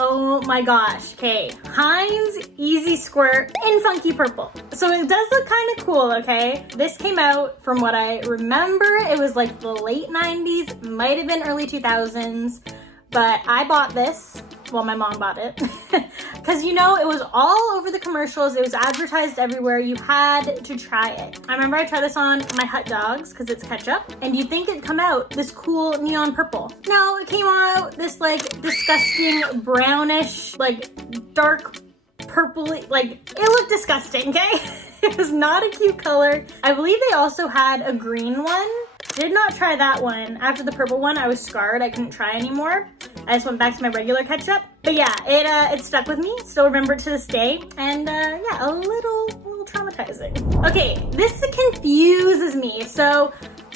Oh my gosh. Okay, Heinz Easy Squirt in funky purple. So it does look kind of cool, okay? This came out, from what I remember, it was like the late 90s, might have been early 2000s, but I bought this. Well, my mom bought it. Because, you know, it was all over the commercials. It was advertised everywhere. You had to try it. I remember I tried this on my hot dogs because it's ketchup. And you'd think it'd come out this cool neon purple. No, it came out this like disgusting brownish, like dark purpley, like it looked disgusting, okay? It was not a cute color. I believe they also had a green one. Did not try that one. After the purple one, I was scarred. I couldn't try anymore. I just went back to my regular ketchup. But yeah, it stuck with me. Still remember it to this day. And yeah, a little traumatizing. Okay, this confuses me. So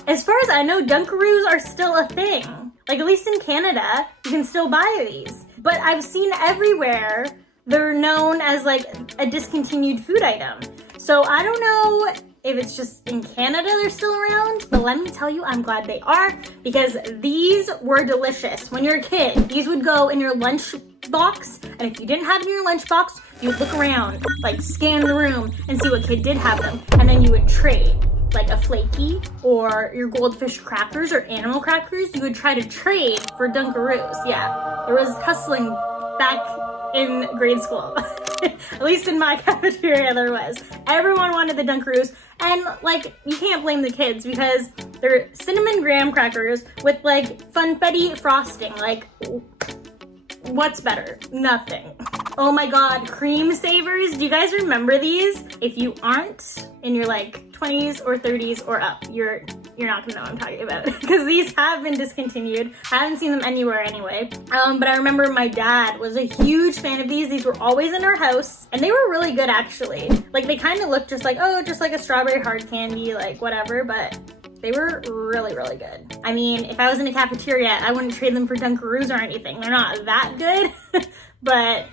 as far as I know, DunkAroos are still a thing. Like at least in Canada, you can still buy these. But I've seen everywhere they're known as like a discontinued food item. So I don't know if it's just in Canada they're still around, but let me tell you, I'm glad they are, because these were delicious. When you're a kid, these would go in your lunch box, and if you didn't have them in your lunch box, you would look around, like scan the room and see what kid did have them, and then you would trade. Like a flaky or your goldfish crackers or animal crackers, you would try to trade for DunkAroos. Yeah, there was hustling back in grade school. At least in my cafeteria there was. Everyone wanted the DunkAroos, and like you can't blame the kids because they're cinnamon graham crackers with like funfetti frosting. Like what's better? Nothing. Oh my god, Creme Savers. Do you guys remember these? If you aren't in your like 20s or 30s or up, you're not gonna know what I'm talking about because these have been discontinued. I haven't seen them anywhere anyway. But I remember my dad was a huge fan of these. These were always in our house and they were really good actually. Like they kind of looked just like, oh, just like a strawberry hard candy, like whatever, but they were really, really good. I mean, if I was in a cafeteria, I wouldn't trade them for DunkAroos or anything. They're not that good, but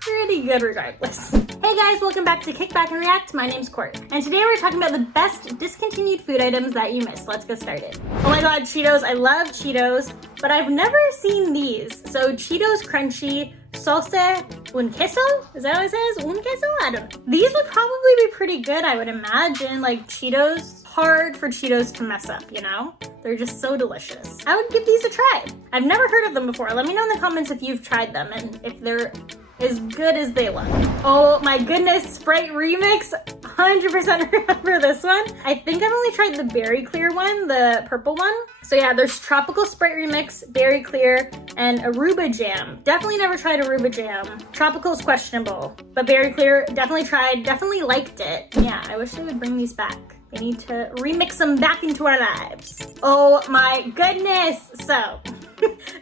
pretty good regardless. Hey guys, welcome back to Kick Back and React. My name's Squirt, and today we're talking about the best discontinued food items that you missed. Let's get started. Oh my god, Cheetos. I love Cheetos, but I've never seen these. So Cheetos Crunchy Salsa un Queso? Is that what it says? Un Queso? I don't know. These would probably be pretty good, I would imagine. Like Cheetos, hard for Cheetos to mess up, you know? They're just so delicious. I would give these a try. I've never heard of them before. Let me know in the comments if you've tried them and if they're as good as they look. Oh my goodness, Sprite Remix. 100% remember this one. I think I've only tried the berry clear one, the purple one. So yeah, there's Tropical Sprite Remix, Berry Clear, and Aruba Jam. Definitely never tried Aruba Jam. Tropical's questionable, but Berry Clear, definitely tried, definitely liked it. Yeah, I wish they would bring these back. They need to remix them back into our lives. Oh my goodness. So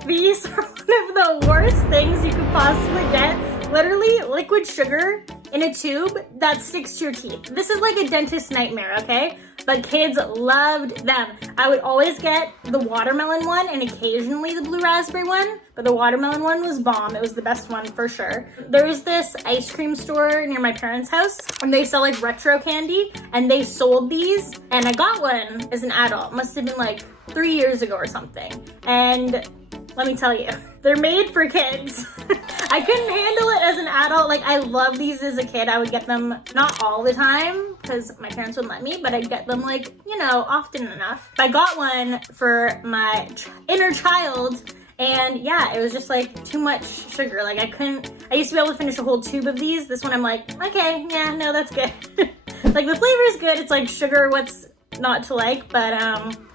these are one of the worst things you could possibly get. Literally liquid sugar in a tube that sticks to your teeth. This is like a dentist nightmare, okay? But kids loved them. I would always get the watermelon one and occasionally the blue raspberry one, but the watermelon one was bomb. It was the best one for sure. There's this ice cream store near my parents' house and they sell like retro candy and they sold these and I got one as an adult. Must have been like 3 years ago or something. And let me tell you, they're made for kids. I couldn't handle it as an adult. Like I love these as a kid. I would get them not all the time because my parents wouldn't let me, but I'd get them like, you know, often enough. I got one for my inner child and yeah, it was just like too much sugar. Like I used to be able to finish a whole tube of these. This one I'm like, okay, yeah, no, that's good. Like the flavor is good. It's like sugar, what's not to like, but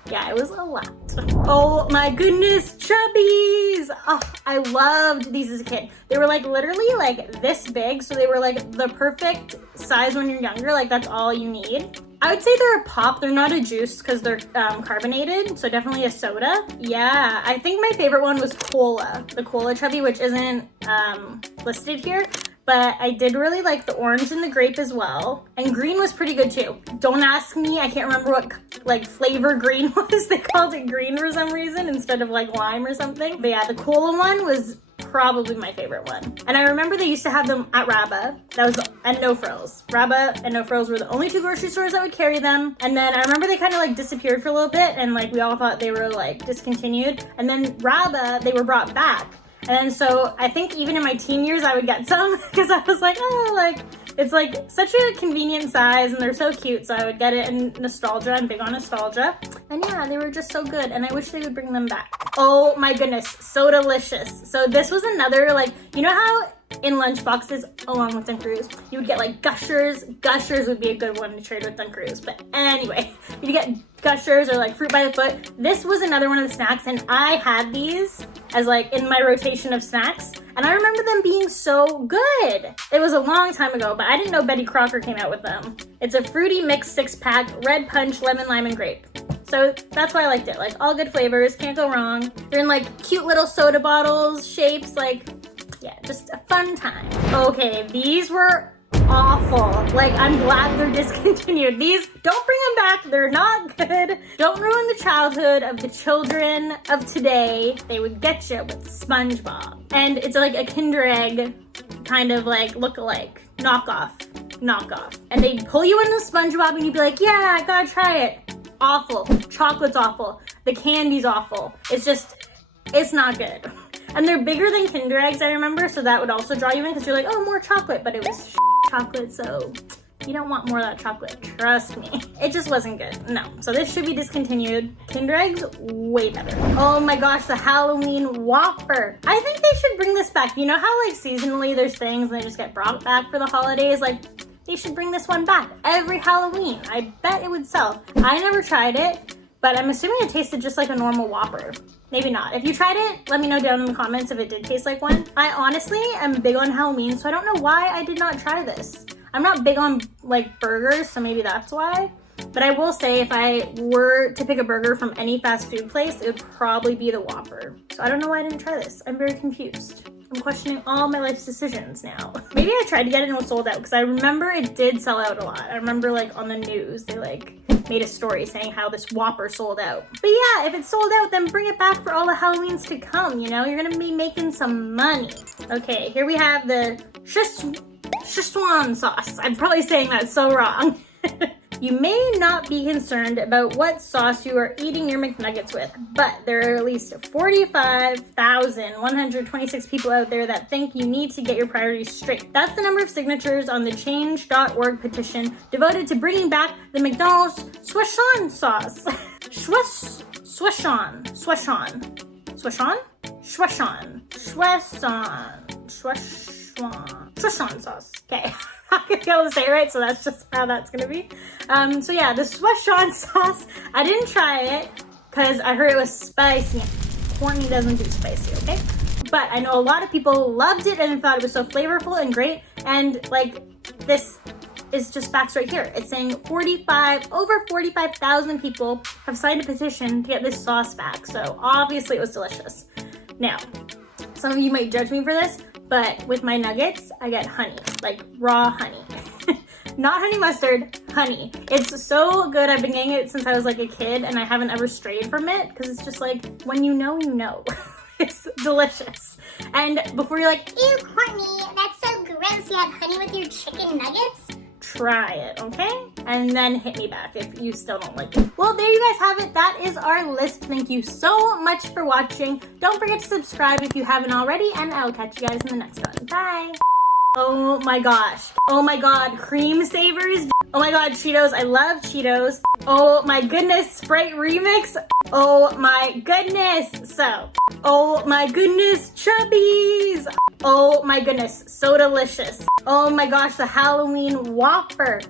yeah, it was a lot. Oh my goodness, Chubbys! Oh, I loved these as a kid. They were like literally like this big, so they were like the perfect size when you're younger. Like that's all you need. I would say they're a pop. They're not a juice because they're carbonated, so definitely a soda. Yeah, I think my favorite one was cola, the cola Chubby, which isn't listed here. But I did really like the orange and the grape as well. And green was pretty good too. Don't ask me, I can't remember what like flavor green was. They called it green for some reason instead of like lime or something. But yeah, the cola one was probably my favorite one. And I remember they used to have them at Rabba. That was, and No Frills. Rabba and No Frills were the only two grocery stores that would carry them. And then I remember they kind of like disappeared for a little bit and like we all thought they were like discontinued. And then Rabba, they were brought back. And then so I think even in my teen years I would get some because I was like, oh, like it's like such a convenient size and they're so cute, so I would get it in nostalgia. I'm big on nostalgia. And yeah, they were just so good and I wish they would bring them back. Oh my goodness, Soda-Licious. So this was another, like, you know how in lunch boxes along with DunkAroos you would get like Gushers. Gushers would be a good one to trade with DunkAroos, but anyway, you get Gushers or like fruit by the foot. This was another one of the snacks and I had these as like in my rotation of snacks and I remember them being so good. It was a long time ago, but I didn't know Betty Crocker came out with them. It's a fruity mix 6-pack, red punch, lemon, lime, and grape. So that's why I liked it. Like all good flavors, can't go wrong. They're in like cute little soda bottles, shapes, like, yeah, just a fun time. Okay, these were awful. Like, I'm glad they're discontinued. These, don't bring them back. They're not good. Don't ruin the childhood of the children of today. They would get you with SpongeBob. And it's like a Kinder Egg kind of like look-alike, knockoff. And they'd pull you into SpongeBob and you'd be like, yeah, I gotta try it. Awful. Chocolate's awful. The candy's awful. It's just, it's not good. And they're bigger than Kinder Eggs, I remember, so that would also draw you in because you're like, oh, more chocolate, but it was chocolate, so you don't want more of that chocolate, trust me. It just wasn't good, no. So this should be discontinued. Kinder Eggs, way better. Oh my gosh, the Halloween Whopper. I think they should bring this back. You know how like seasonally there's things and they just get brought back for the holidays? Like, they should bring this one back every Halloween. I bet it would sell. I never tried it, but I'm assuming it tasted just like a normal Whopper. Maybe not. If you tried it, let me know down in the comments if it did taste like one. I honestly am big on Halloween, so I don't know why I did not try this. I'm not big on like burgers, so maybe that's why. But I will say if I were to pick a burger from any fast food place, it would probably be the Whopper. So I don't know why I didn't try this. I'm very confused. I'm questioning all my life's decisions now. Maybe I tried to get it and it was sold out because I remember it did sell out a lot. I remember like on the news, they like made a story saying how this Whopper sold out. But yeah, if it's sold out, then bring it back for all the Halloweens to come, you know? You're gonna be making some money. Okay, here we have the Sze-Chuan Sauce. I'm probably saying that so wrong. You may not be concerned about what sauce you are eating your McNuggets with, but there are at least 45,126 people out there that think you need to get your priorities straight. That's the number of signatures on the change.org petition devoted to bringing back the McDonald's Sze-Chuan Sauce. Sze-Chuan Sauce. Okay. I'm not gonna be able to say it right, so that's just how that's gonna be. So yeah, the Sze-Chuan Sauce, I didn't try it because I heard it was spicy. Courtney doesn't do spicy, okay? But I know a lot of people loved it and thought it was so flavorful and great. And like, this is just facts right here. It's saying over 45,000 people have signed a petition to get this sauce back. So obviously it was delicious. Now, some of you might judge me for this, but with my nuggets, I get honey, like raw honey. Not honey mustard, honey. It's so good. I've been getting it since I was like a kid and I haven't ever strayed from it because it's just like, when you know, you know. It's delicious. And before you're like, ew, Courtney, that's so gross. You have honey with your chicken nuggets? try it, okay? And then hit me back if you still don't like it. Well, there you guys have it. That is our list. Thank you so much for watching. Don't forget to subscribe if you haven't already, and I'll catch you guys in the next one. Bye. Oh my gosh. Oh my god, Creme Savers. Oh my god, Cheetos. I love Cheetos. Oh my goodness, Sprite remix. Oh my goodness. So, oh my goodness, Chubbys. Oh my goodness, Soda-Licious. Oh my gosh, the Halloween Whopper.